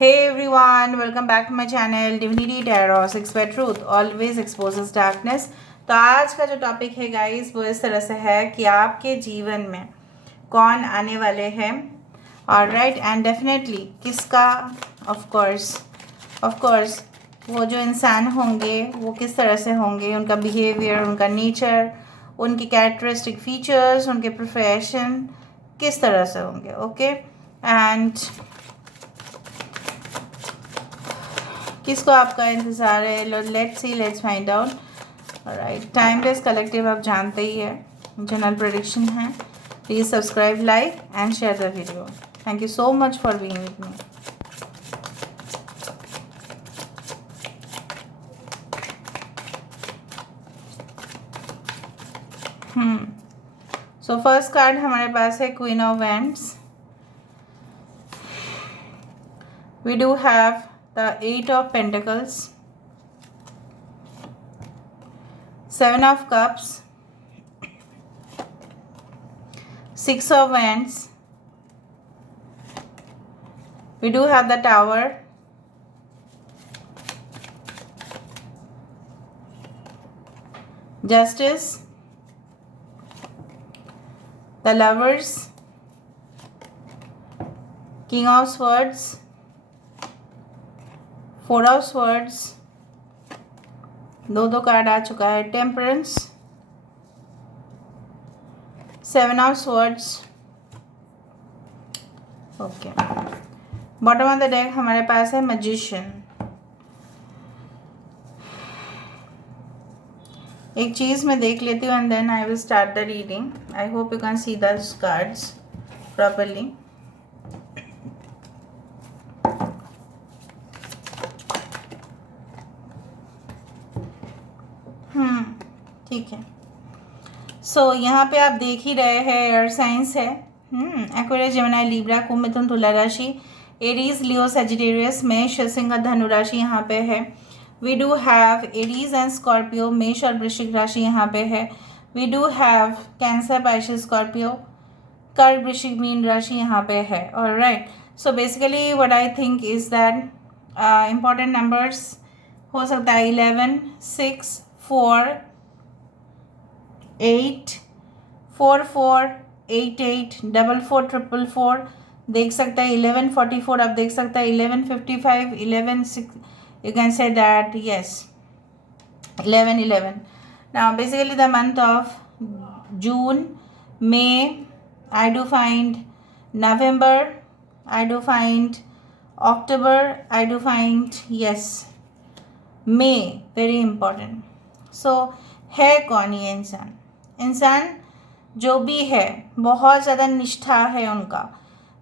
Hey everyone, welcome back to my channel Divinity Tarot 6 by Truth always exposes darkness। तो आज का जो topic है गाइस वो इस तरह से है कि आपके जीवन में कौन आने वाले हैं। ऑलराइट, एंड डेफिनेटली किसका, ऑफ कोर्स वो जो इंसान होंगे वो किस तरह से होंगे, उनका बिहेवियर, उनका नेचर, उनकी कैरेक्टरिस्टिक फीचर्स, उनके प्रोफेशन किस तरह से होंगे। ओके, एंड किसको आपका इंतज़ार है, let's find out. Right, timeless collective आप जानते ही है, जनरल प्रेडिक्शन है। Please subscribe, like and share the video. Thank you so much for being with me. So first card हमारे पास है queen of wands. We do have the Eight of Pentacles, Seven of Cups, Six of Wands. We do have the Tower, Justice, the Lovers, King of Swords, Four of Swords, दो card आ चुका है, temperance, Seven of Swords। Okay, bottom of the deck हमारे पास है magician. एक चीज़ मैं देख लेती हूँ and then I will start the reading. I hope you can see the cards properly. ठीक है। सो यहाँ पे आप देख ही रहे हैं, एयर साइंस है। एक्वेरियस, जेमिनी, लिब्रा, कुंभ, मिथुन, तुला राशि, एरीज, लियो, सजिटेरियस, मेष, सिंह, धनु राशि यहाँ पे है। We do have Aries and Scorpio, मेष और वृश्चिक राशि यहाँ पे है। We do have cancer, Pisces, Scorpio, कर्क, वृश्चिक, मीन राशि यहाँ पे है। Alright, so basically what I think is that important numbers हो सकता है 11, 6, 4, 8, 4, 4, 8, 8, 4, 4, 4, 4 देख सकता है। 1144 आप देख सकता है। 1155, 11 you can say that, yes, 11. Now basically the month of June, May, I do find November, I do find October, I do find, yes, May, very important. So है कौन ये इंसान जो भी है बहुत ज़्यादा निष्ठा है उनका।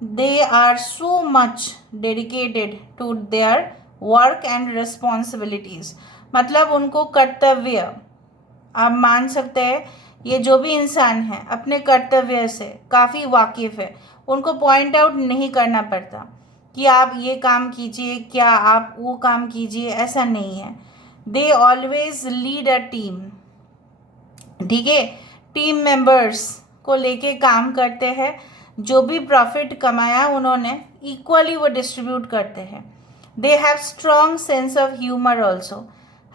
They are so much dedicated to their work and responsibilities, मतलब उनको कर्तव्य, आप मान सकते हैं ये जो भी इंसान है अपने कर्तव्य से काफ़ी वाकिफ़ है। उनको पॉइंट आउट नहीं करना पड़ता कि आप ये काम कीजिए, क्या आप वो काम कीजिए, ऐसा नहीं है। They always lead a team, ठीक है। टीम मेंबर्स को लेके काम करते हैं। जो भी प्रॉफिट कमाया उन्होंने इक्वली वो डिस्ट्रीब्यूट करते हैं। They have strong sense of humour also,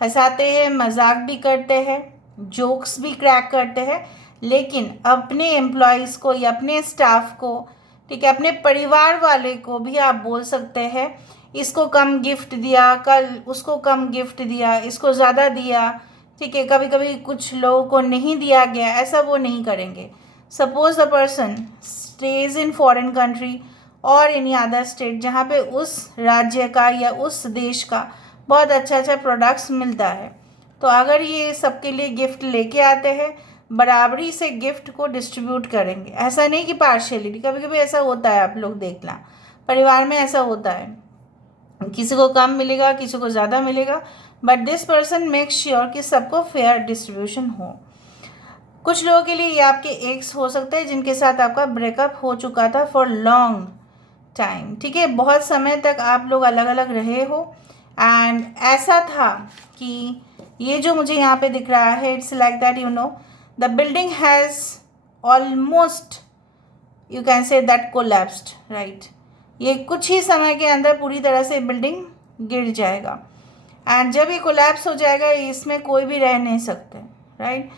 हंसाते हैं, मजाक भी करते हैं, जोक्स भी क्रैक करते हैं, लेकिन अपने एम्प्लॉयज़ को या अपने स्टाफ को, ठीक है, अपने परिवार वाले को भी आप बोल सकते हैं इसको कम गिफ्ट दिया, कल उसको कम गिफ्ट दिया, इसको ज़्यादा दिया, ठीक है, कभी कभी कुछ लोगों को नहीं दिया गया, ऐसा वो नहीं करेंगे। Suppose the person stage in foreign country और एनी अदर स्टेट जहाँ पे उस राज्य का या उस देश का बहुत अच्छा प्रोडक्ट्स मिलता है, तो अगर ये सबके लिए गिफ्ट लेके आते हैं बराबरी से गिफ्ट को डिस्ट्रीब्यूट करेंगे। ऐसा नहीं कि पार्शियलिटी, कभी कभी ऐसा होता है, आप लोग देखना परिवार में ऐसा होता है, किसी को कम मिलेगा, किसी को ज़्यादा मिलेगा, but this person make sure कि सबको फेयर डिस्ट्रीब्यूशन हो। कुछ लोगों के लिए ये आपके एक्स हो सकते हैं जिनके साथ आपका ब्रेकअप हो चुका था फॉर लॉन्ग टाइम, ठीक है, बहुत समय तक आप लोग अलग अलग रहे हो। एंड ऐसा था कि ये जो मुझे यहाँ पे दिख रहा है, it's like that, you know, the building has almost, you can say that collapsed, right. ये कुछ ही समय के अंदर पूरी तरह से बिल्डिंग गिर जाएगा, एंड जब ये कोलैप्स हो जाएगा इसमें कोई भी रह नहीं सकते, राइट,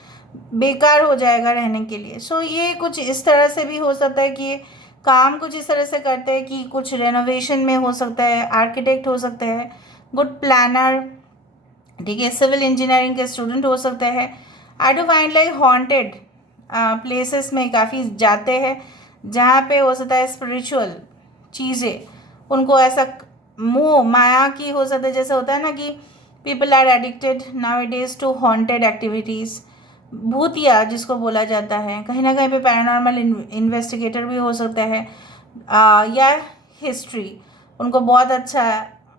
बेकार हो जाएगा रहने के लिए। सो ये कुछ इस तरह से भी हो सकता है कि ये काम कुछ इस तरह से करते हैं कि कुछ रेनोवेशन में हो सकता है, आर्किटेक्ट हो सकते हैं, गुड प्लानर, ठीक है, सिविल इंजीनियरिंग के स्टूडेंट हो सकते हैं। I do find like haunted places में काफ़ी जाते हैं, जहाँ पे हो सकता है स्पिरिचुअल चीज़ें उनको ऐसा मोह माया की हो सकता है, जैसे होता है ना कि people are addicted nowadays to haunted activities, भूतिया जिसको बोला जाता है, कहीं ना कहीं पे पैरानॉर्मल इन्वेस्टिगेटर भी हो सकता है, या हिस्ट्री उनको बहुत अच्छा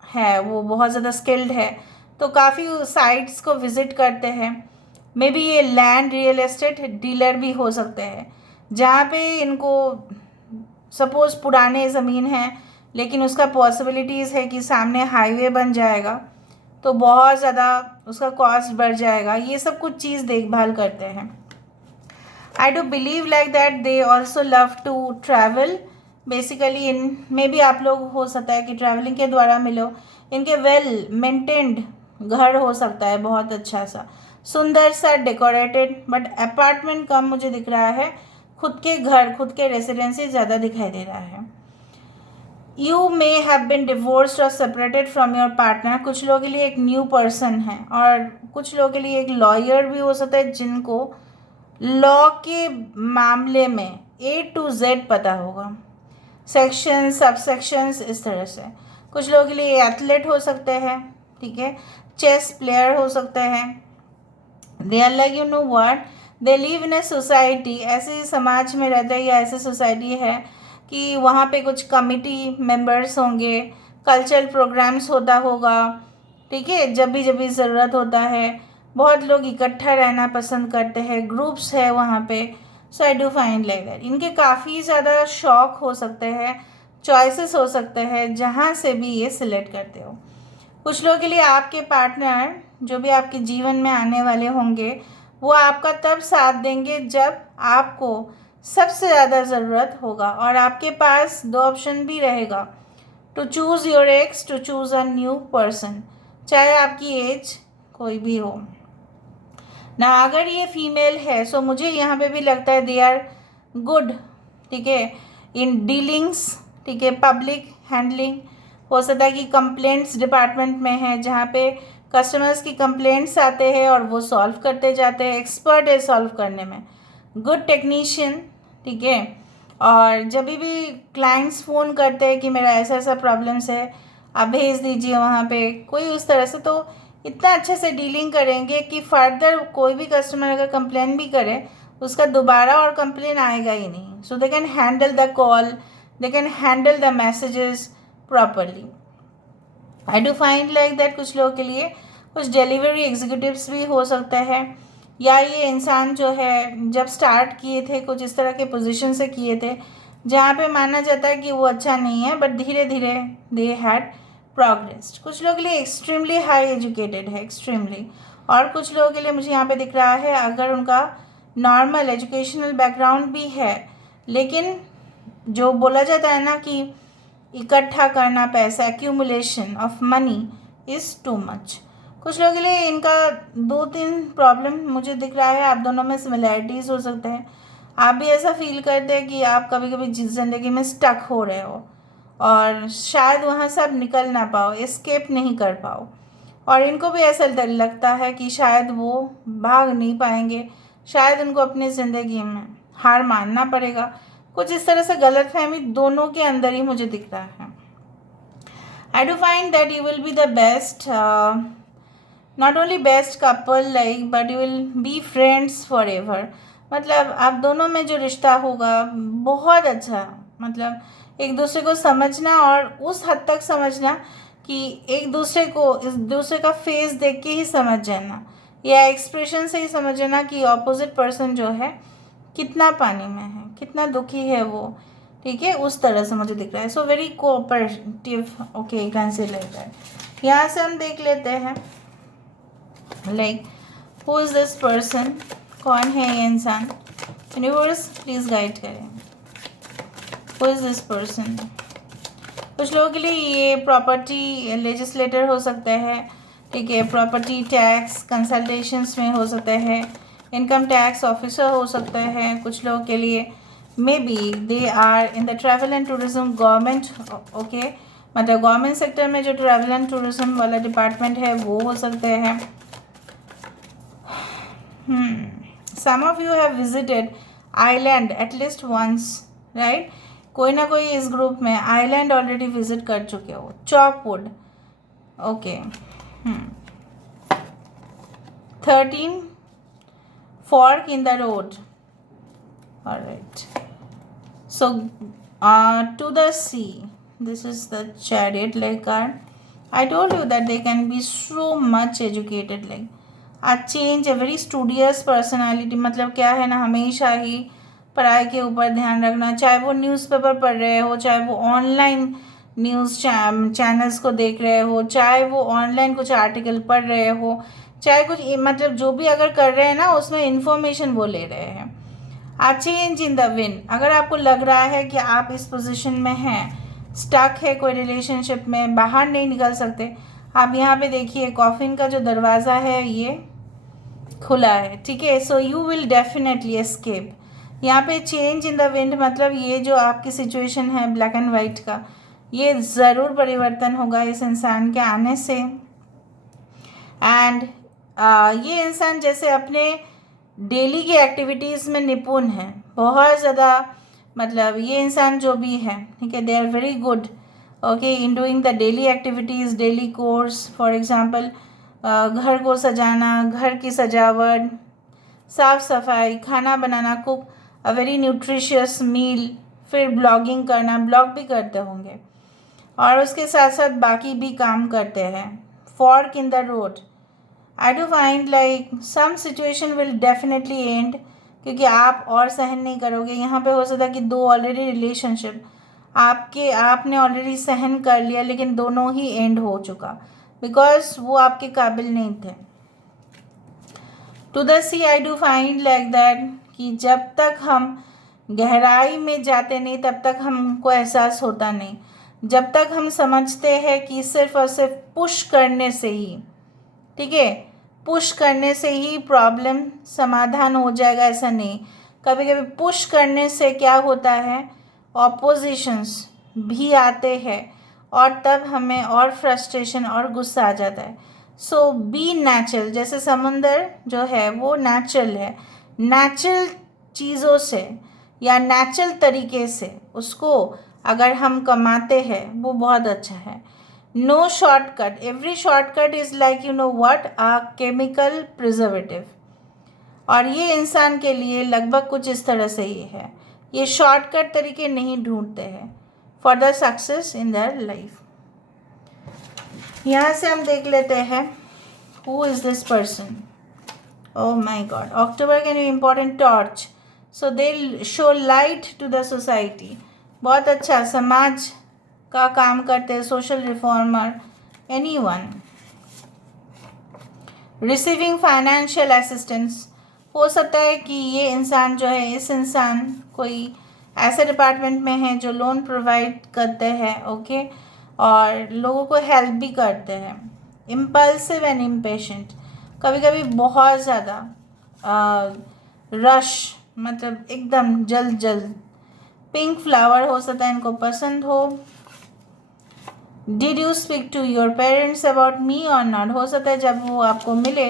है, वो बहुत ज़्यादा स्किल्ड है, तो काफ़ी साइट्स को विज़िट करते हैं। मे बी ये लैंड रियल एस्टेट डीलर भी हो सकते हैं, जहाँ पे इनको सपोज़ पुराने ज़मीन है लेकिन उसका पॉसिबिलिटीज़ है कि सामने हाईवे बन जाएगा तो बहुत ज़्यादा उसका कॉस्ट बढ़ जाएगा, ये सब कुछ चीज़ देखभाल करते हैं। I do believe like that they also love to travel basically. इन में भी आप लोग हो सकता है कि ट्रैवलिंग के द्वारा मिलो। इनके वेल मेंटेन्ड घर हो सकता है, बहुत अच्छा सा सुंदर सा डेकोरेटेड, बट अपार्टमेंट कम मुझे दिख रहा है, खुद के घर खुद के रेसिडेंसी ज़्यादा दिखाई दे रहा है। You may have been divorced और सेपरेटेड फ्रॉम योर पार्टनर, कुछ लोगों के लिए एक न्यू पर्सन है और कुछ लोगों के लिए एक लॉयर भी हो सकता है जिनको लॉ के मामले में A to Z पता होगा, सेक्शन सब सेक्शंस इस तरह से। कुछ लोगों के लिए एथलीट हो सकते हैं, ठीक है, चेस प्लेयर हो सकते हैं। They are like you know what, they live in a society, ऐसे समाज में रहते हैं या ऐसी सोसाइटी है कि वहाँ पे कुछ कमिटी मेंबर्स होंगे, कल्चरल प्रोग्राम्स होता होगा, ठीक है, जब भी ज़रूरत होता है बहुत लोग इकट्ठा रहना पसंद करते हैं, ग्रुप्स है वहाँ पे। So I do find like that इनके काफ़ी ज़्यादा शौक हो सकते हैं, चॉइसेस हो सकते हैं, जहाँ से भी ये सिलेक्ट करते हो। कुछ लोगों के लिए आपके पार्टनर जो भी आपके जीवन में आने वाले होंगे वो आपका तब साथ देंगे जब आपको सबसे ज़्यादा ज़रूरत होगा, और आपके पास दो ऑप्शन भी रहेगा, to choose your ex, to choose a new person, चाहे आपकी एज कोई भी हो ना। अगर ये फीमेल है सो मुझे यहाँ पे भी लगता है दे आर गुड, ठीक है, इन डीलिंग्स, ठीक है, पब्लिक हैंडलिंग हो सकता है कि कंप्लेंट्स डिपार्टमेंट में है जहाँ पे कस्टमर्स की कंप्लेंट्स आते हैं और वो सॉल्व करते जाते हैं, एक्सपर्ट है सॉल्व करने में, गुड टेक्नीशियन, ठीक है। और जब भी क्लाइंट्स फ़ोन करते हैं कि मेरा ऐसा ऐसा प्रॉब्लम्स है आप भेज दीजिए वहाँ पे कोई उस तरह से, तो इतना अच्छे से डीलिंग करेंगे कि फर्दर कोई भी कस्टमर अगर कंप्लेन भी करे उसका दोबारा और कंप्लेन आएगा ही नहीं। So they can handle the call, they can handle the messages properly. I do find like that कुछ लोगों के लिए कुछ डिलीवरी एग्जीक्यूटिव्स भी हो सकते हैं, या ये इंसान जो है जब स्टार्ट किए थे कुछ इस तरह के पोजीशन से किए थे जहाँ पे माना जाता है कि वो अच्छा नहीं है, बट धीरे धीरे दे हैड प्रोग्रेस्ड। कुछ लोगों के लिए एक्सट्रीमली हाई एजुकेटेड है, एक्सट्रीमली, और कुछ लोगों के लिए मुझे यहाँ पे दिख रहा है अगर उनका नॉर्मल एजुकेशनल बैकग्राउंड भी है लेकिन जो बोला जाता है ना कि इकट्ठा करना पैसा, accumulation of money is too much. कुछ लोगों के लिए इनका दो तीन प्रॉब्लम मुझे दिख रहा है, आप दोनों में सिमिलैरिटीज़ हो सकते हैं। आप भी ऐसा फील करते हैं कि आप कभी कभी ज़िंदगी में स्टक हो रहे हो और शायद वहाँ से आप निकल ना पाओ, एस्केप नहीं कर पाओ, और इनको भी ऐसा लगता है कि शायद वो भाग नहीं पाएंगे, शायद उनको अपनी ज़िंदगी में हार मानना पड़ेगा। कुछ इस तरह से गलतफहमी दोनों के अंदर ही मुझे दिख रहा है। आई do find that you will be the best, not only best couple like but you will be friends for ever. मतलब आप दोनों में जो रिश्ता होगा बहुत अच्छा, मतलब एक दूसरे को समझना और उस हद तक समझना कि एक दूसरे को इस दूसरे का फेस देख के ही समझ जाना या एक्सप्रेशन से ही समझ जाना कि ऑपोजिट पर्सन जो है कितना पानी में है, कितना दुखी है वो, ठीक है, उस तरह से मुझे दिख रहा है। So very cooperative, okay, can say like that. यहाँ से हम देख लेते हैं like who is this person, कौन है ये इंसान, यूनिवर्स प्लीज़ गाइड करें। हु इज़ दिस पर्सन, कुछ लोगों के लिए ये प्रॉपर्टी लेजिस्लेटर हो सकता है, ठीक है, प्रॉपर्टी टैक्स कंसल्टेशंस में हो सकता है, इनकम टैक्स ऑफिसर हो सकता है कुछ लोगों के लिए, maybe they are in the travel and tourism government, okay, मतलब गवर्नमेंट सेक्टर में जो ट्रैवल एंड टूरिज्म वाला डिपार्टमेंट है वो हो सकते हैं। Some of you have visited island at least once, right, कोई ना कोई इस ग्रुप में आइलैंड ऑलरेडी विजिट कर चुके हो। चॉकवुड, okay. 13 fork in the road, all right. So to the sea, this is the chariot like card. I told you that they can be so much educated, like a change, a very studious personality, मतलब क्या है ना, हमेशा ही पढ़ाई के ऊपर ध्यान रखना, चाहे वो न्यूज़पेपर पढ़ रहे हो, चाहे वो ऑनलाइन न्यूज़ चैनल्स को देख रहे हो, चाहे वो ऑनलाइन कुछ आर्टिकल पढ़ रहे हो, चाहे कुछ मतलब जो भी अगर कर रहे हैं ना उसमें इंफॉर्मेशन वो ले रहे हैं। आ चेंज इन द विन, अगर आपको लग रहा है कि आप इस पोजीशन में हैं, स्टक है कोई रिलेशनशिप में, बाहर नहीं निकल सकते, आप यहाँ पे देखिए कॉफिन का जो दरवाज़ा है ये खुला है, ठीक है। So you will definitely escape. यहाँ पे चेंज इन द विंड मतलब ये जो आपकी सिचुएशन है ब्लैक एंड वाइट का, ये ज़रूर परिवर्तन होगा इस इंसान के आने से। एंड ये इंसान जैसे अपने डेली की एक्टिविटीज़ में निपुण है, बहुत ज़्यादा, मतलब ये इंसान जो भी है, ठीक है, they are very good, okay, in doing the daily activities, daily course, for example घर को सजाना, घर की सजावट, साफ़ सफाई, खाना बनाना, cook a very nutritious meal, फिर ब्लॉगिंग करना, ब्लॉग भी करते होंगे, और उसके साथ साथ बाकी भी काम करते हैं। Fork in the road, I do find like some situation will definitely end, क्योंकि आप और सहन नहीं करोगे। यहाँ पे हो सकता है कि दो ऑलरेडी रिलेशनशिप आपने ऑलरेडी सहन कर लिया, लेकिन दोनों ही एंड हो चुका बिकॉज वो आपके काबिल नहीं थे। To the see I do find like that कि जब तक हम गहराई में जाते नहीं तब तक हमको एहसास होता नहीं, जब तक हम समझते हैं कि सिर्फ और सिर्फ पुश करने से ही, ठीक है, पुश करने से ही प्रॉब्लम समाधान हो जाएगा, ऐसा नहीं। कभी कभी पुश करने से क्या होता है, ऑपोजिशंस भी आते हैं और तब हमें और फ्रस्ट्रेशन और गुस्सा आ जाता है। सो बी नेचुरल, जैसे समुंदर जो है वो नेचुरल है, नेचुरल चीज़ों से या नेचुरल तरीके से उसको अगर हम कमाते हैं वो बहुत अच्छा है। No shortcut, every shortcut is like you know what, a chemical preservative, और ये इंसान के लिए लगभग कुछ इस तरह से ही है, ये शॉर्टकट तरीके नहीं ढूंढते हैं for the success in their life. यहाँ से हम देख लेते हैं who is this person. Oh my god, October can be important torch, so they show light to the society, बहुत अच्छा, समाज का काम करते हैं, social reformer, anyone. Receiving financial assistance, हो सकता है कि ये इंसान जो है, इस इंसान कोई ऐसे डिपार्टमेंट में है जो लोन प्रोवाइड करते हैं, ओके, और लोगों को हेल्प भी करते हैं। इम्पल्सिव एंड इम्पेशेंट, कभी कभी बहुत ज़्यादा रश, मतलब एकदम जल्द जल्द। पिंक फ्लावर, हो सकता है इनको पसंद हो। Did you speak to your parents about me or not, हो सकता है जब वो आपको मिले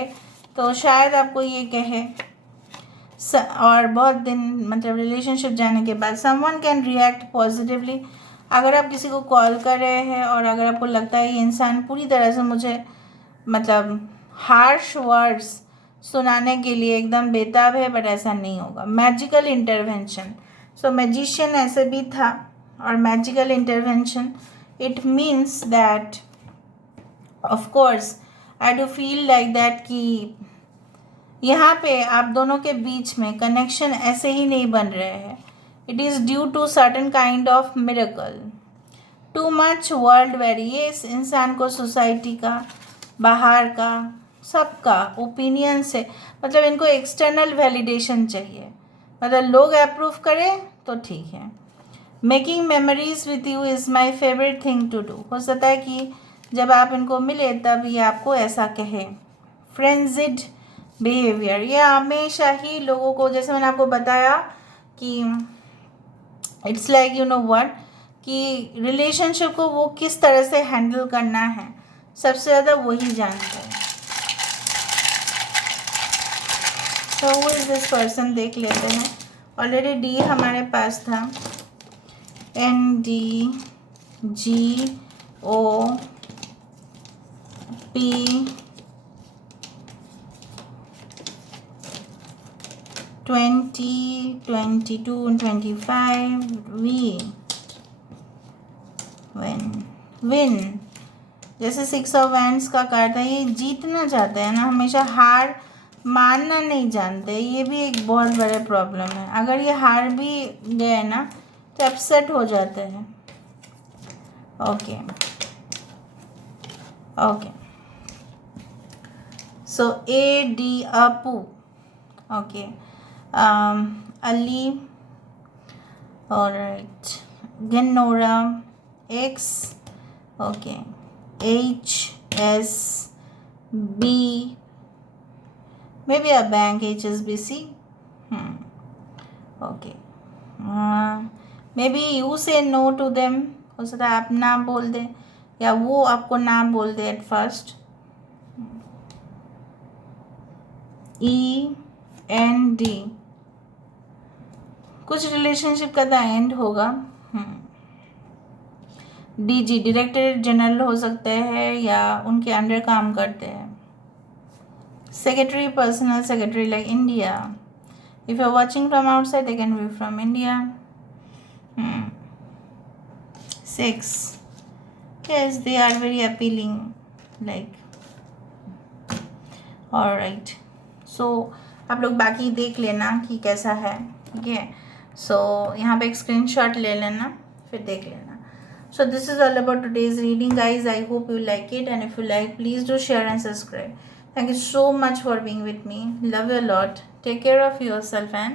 तो शायद आपको ये कहे, और बहुत दिन मतलब रिलेशनशिप जाने के बाद। समवन कैन रिएक्ट पॉजिटिवली, अगर आप किसी को कॉल कर रहे हैं और अगर आपको लगता है ये इंसान पूरी तरह से मुझे मतलब हार्श वर्ड्स सुनाने के लिए एकदम बेताब है, बट ऐसा नहीं होगा। मैजिकल इंटरवेंशन, सो मैजिशियन ऐसे भी था, और magical intervention it means that of course I do feel like that कि यहाँ पे आप दोनों के बीच में कनेक्शन ऐसे ही नहीं बन रहे हैं, it is due to certain kind of miracle. Too much world very, ये इस इंसान को सोसाइटी का, बाहर का, सबका ओपिनियन से, मतलब इनको एक्सटर्नल वैलिडेशन चाहिए, मतलब लोग अप्रूव करें तो ठीक है। Making memories with you is my favourite thing to do. हो सकता है कि जब आप इनको मिले तब ये आपको ऐसा कहे। फ्रेंजिड बिहेवियर, ये हमेशा ही लोगों को, जैसे मैंने आपको बताया कि it's like you know what, कि रिलेशनशिप को वो किस तरह से हैंडल करना है सबसे ज़्यादा वही जानते हैं। तो हु इज दिस पर्सन देख लेते हैं। ऑलरेडी डी हमारे पास था, NDGOP 20, 22 and 25 विन। जैसे 6 ऑफ वैंड्स का कार्ड था, ये जीतना चाहते हैं ना, हमेशा हार मानना नहीं जानते। ये भी एक बहुत बड़े प्रॉब्लम है। अगर ये हार भी गए ना तो अपसेट हो जाते हैं। ओके ओके, सो AD अपू, ओके, अली, ऑलराइट, गन्नोरा X, okay, HSB, maybe a bank, HSBC, okay, maybe you say no to them, हो सकता है आप ना बोल दें या वो आपको ना बोल दे एट फर्स्ट। END, कुछ रिलेशनशिप का द एंड होगा। DG, डायरेक्टर जनरल हो सकते हैं या उनके अंडर काम करते हैं। Secretary, personal secretary like India. If you are watching from outside they can be from India. 6, yes, they are very appealing, like, alright, so आप लोग बाकी देख लेना कि कैसा है, ठीक है। सो यहाँ पे एक स्क्रीनशॉट ले लेना, फिर देख लेना। So this is all about today's reading, guys. I hope you like it, and if you like, please do share and subscribe. Thank you so much for being with me. Love you a lot. Take care of yourself and